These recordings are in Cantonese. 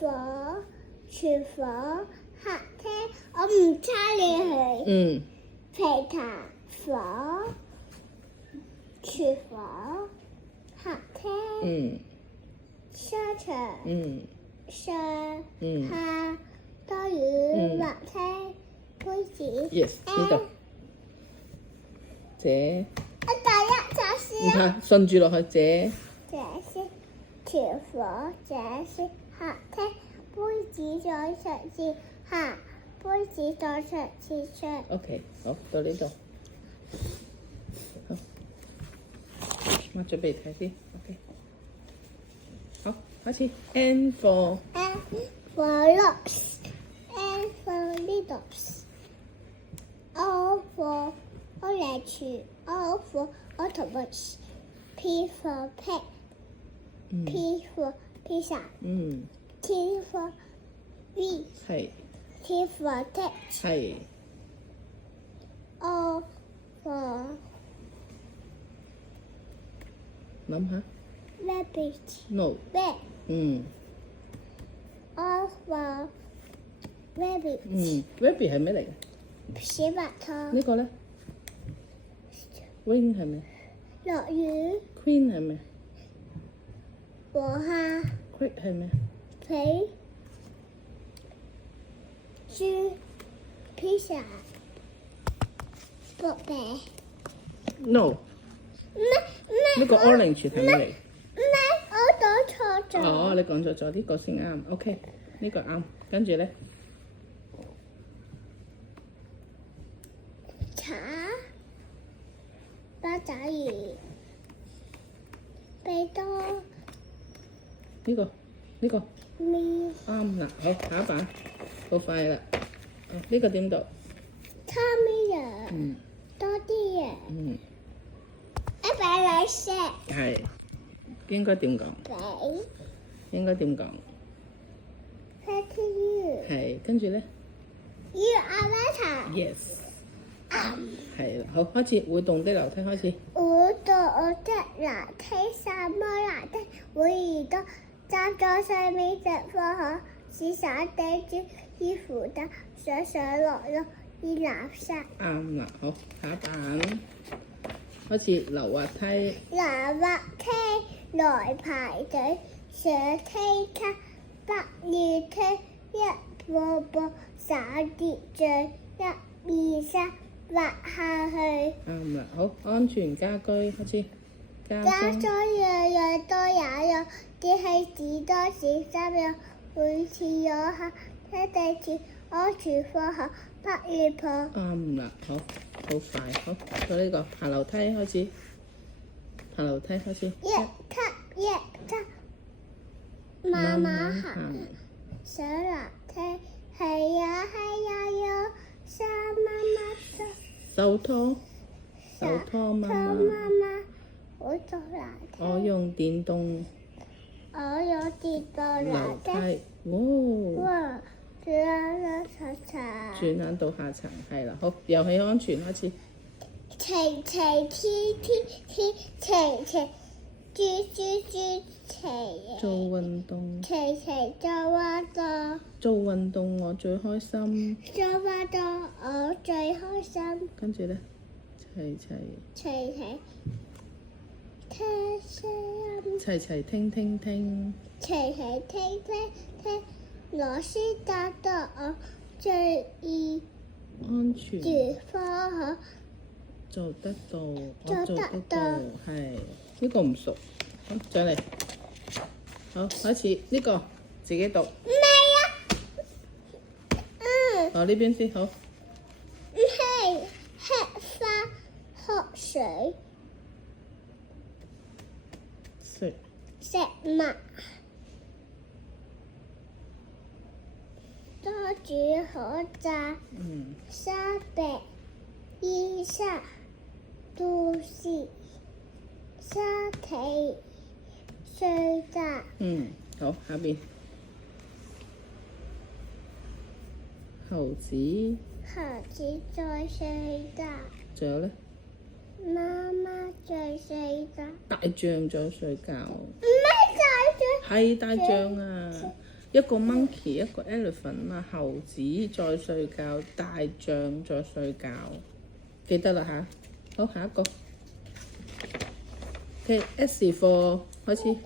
火，廚房，客廳，我唔差你去。皮塔火，廚房，客廳，商場，上下多魚滑梯杯子。Yes，呢度。這。我第一就試啦。唔係，順住落去這。這是廚房，這是客廳，杯子在上次下，杯子在上次上。OK， 好，到呢度。好，我準備睇先。OK， 好，開始。N for locks, N for needles, O for orange, O for octopus, P for pet, P for pizza, T for V, 係 T for cat, 係 O for 諗下 rabbit, No， rat, 嗯 O for rabbit, 嗯 Rabbit 係咩嚟嘅？小白兔，呢個咧 Wing 係咩落雨， ？Queen 係咩和下， ？Crick 係咩？皮，豬，pizza，薄餅。 No， 呢個 orange 係咩嚟？我講錯咗。哦，你講錯咗，呢個先啱。OK， 呢個啱。跟住咧，茶，八爪魚，鼻多，呢個咪，啱啦。好，下一版，好快啦。呢個點讀？差咩人？多啲人。一俾你食。係應該點講？俾。應該點講？ Thank you。係跟住咧 You are better。 ，yes，係啦。好，開始會動的樓梯開始。我的樓梯什麼樓梯？我耳朵站在上面直放學，是想頂住衣服的上上落落啲垃圾。啱啦，好，下一版開始溜滑梯。溜滑梯來排隊上梯卡，不要推一步步灑秩序，一二三滑下去。啱啦，好，安全家居開始。家中樣樣都有，啲係士多小心有，每次有客聽地住安全放學不要破。啱啦，好，好快，好，到呢個爬樓梯開始。爬樓梯開始。一級一級，慢慢行上樓梯，係呀要上慢慢走。手拖媽媽。媽媽，我做樓梯。我用電動我有電動樓樓梯。梯。哇！哇！轉眼到下層。轉眼到下層，係啦，好，遊戲安全開始。晴晴天天天，晴晴豬豬豬晴。做運動。晴晴做運動。做運動我最開心。做運動我最開心。跟住咧，齊齊晴晴聽聲音。齊齊聽聽聽。晴晴聽聽聽，老師教到我最易安全住科學。做得到，我做做得得到，到係呢個唔熟。好，再嚟。好，開始呢個自己讀。唔係啊。哦，呢邊先好。唔係吃飯喝水食物多煮可炸沙餅醫生杜氏沙皮碎炸。好，下邊猴子。猴子在睡覺。仲有咧？媽媽在睡覺。大象在睡覺。唔係大象。係大象啊！一個 monkey， 一個 elephant 啊，猴子在睡覺，大象在睡覺，記得啦吓。好，下一個。OK，S for 開始。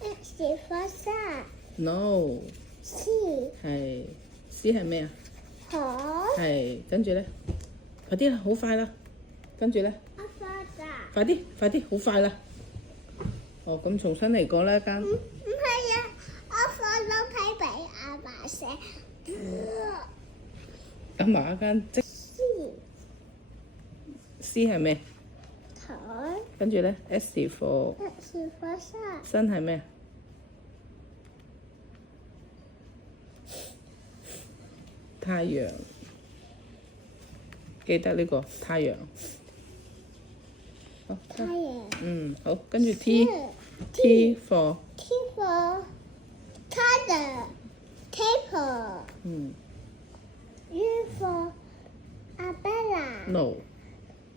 S for sun。No。C。係 C 係咩啊？好。係，跟住咧，快啲啦，好快啦，跟住咧，快啲，快啲，好快啦。哦，咁重新嚟過啦，間。唔係啊，我放咗睇俾阿嫲寫。阿嫲間即 C 係咩？台。跟住咧 S for S for sun。sun係咩？太陽。記得呢個太陽。好。太陽。好，跟住 T for tiger。table。U for umbrella。 No。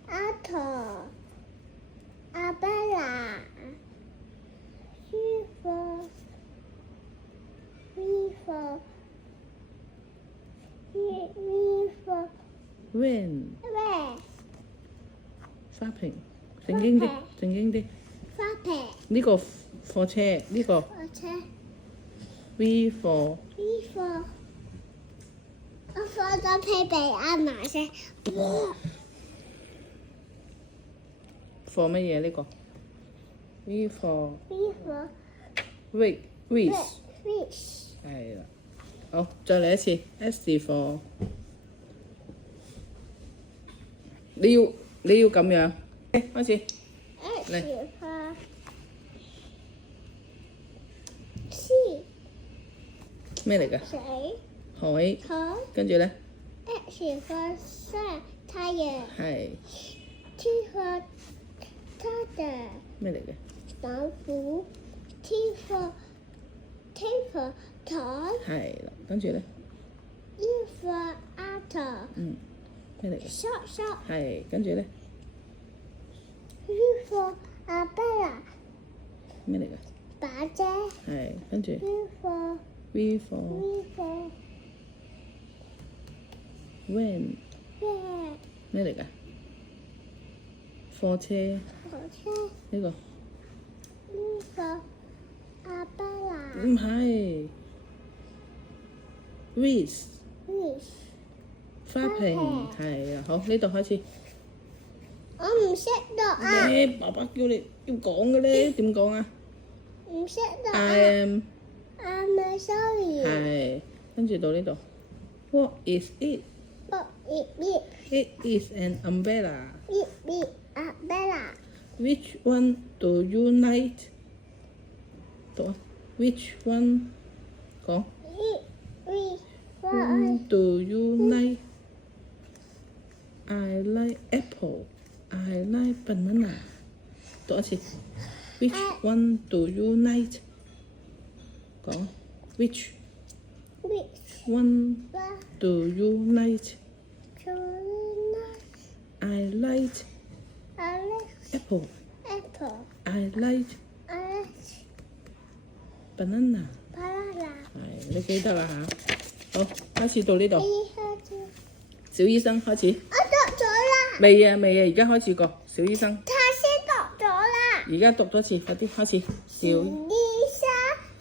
apple。umbrella。V for rain。 red。花瓶。正經啲，正經啲。花瓶。呢個貨車，呢個火車。 V for V for 我放咗屁俾阿嫲先。for 乜嘢呢個 ？V for V for wish。 fish。係啦。好，再嚟一次。S for 你要咁樣。開始。 S for sea。咩嚟㗎？水。海。海。跟住咧。 S for sun。太陽。係 T for tiger。咩嚟嘅？老虎。T for table。台。係啦，跟住咧。 E for apple。咩嚟嘅？ short。係，跟住咧。 U for umbrella。咩嚟嘅？把遮。係，跟住 U for V for van。 red。咩嚟㗎？貨車。火車。呢個 U for umbrella。唔係 wish。 wish。花瓶係啊，好，呢度開始。我唔識讀啊。爸爸叫你要講嘅咧，點講啊唔識讀啊。 ？I am I'm sorry。係，跟住到呢度。What is it？ What is it? It is an umbrella. It is umbrella。 Which one do you like？ 讀啊 ，Which one？ 講。 Which One do you like? I like apple. I like banana. 讀一次。Which one do you like? 講。Which one do you like? I like apple. apple。 I like I like banana。 banana。係，你記得啦嚇。好，開始到呢度。我小醫生開始。讀咗啦。未啊，而家開始過。小醫生。他先讀咗啦。而家讀多次，快啲開始。小醫生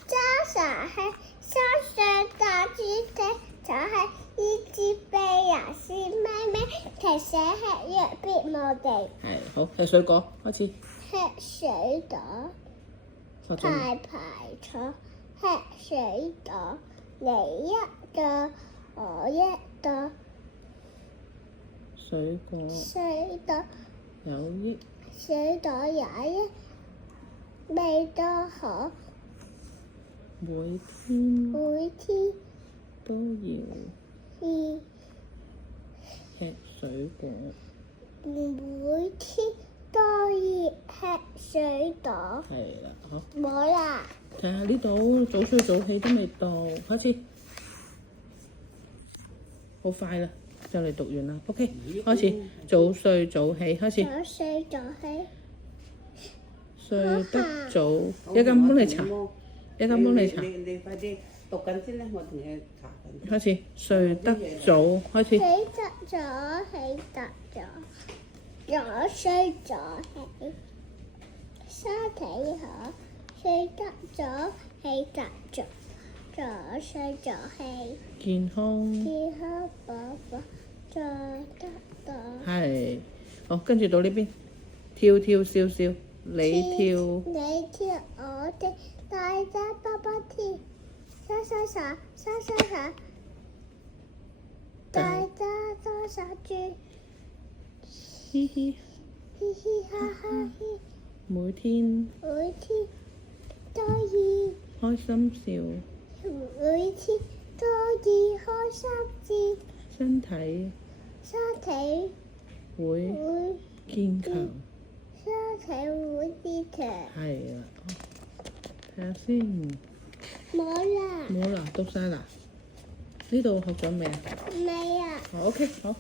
揸上係三歲大隻嘅，就係醫治病人是妹妹，其實係藥必我哋係好，吃水果開始。吃水果，發咗排坐，吃水果，你一個，我一個，水果水果有益，水果有益，味道好，每天每天都要要吃水果。每天都要吃水果。係啦，好。冇啦。睇下呢度早睡早起都未到，開始。好快啦，就嚟讀完啦。OK，開始早睡早起，開始。早睡早起。睡得早，一陣幫你搽。一陣幫你查。你快啲讀緊先啦，我同你查緊。開始睡得早，開始。起得早，起得早，早睡早起，身體好。睡得早，起得早，早睡早起，健康。健康寶寶做得到。係，好，跟住到呢邊，跳跳笑笑，你跳，你跳，我哋大家波波跳，沙沙沙，沙沙沙，大家多手住，嘻嘻，嘻嘻哈哈嘻，每天每天都要，開心笑，每天都要開心啲，身體身體會會堅強。身體會堅強。係啦，睇下先，冇啦，冇啦，讀晒啦。呢度學咗未啊？未啊。好，OK，好。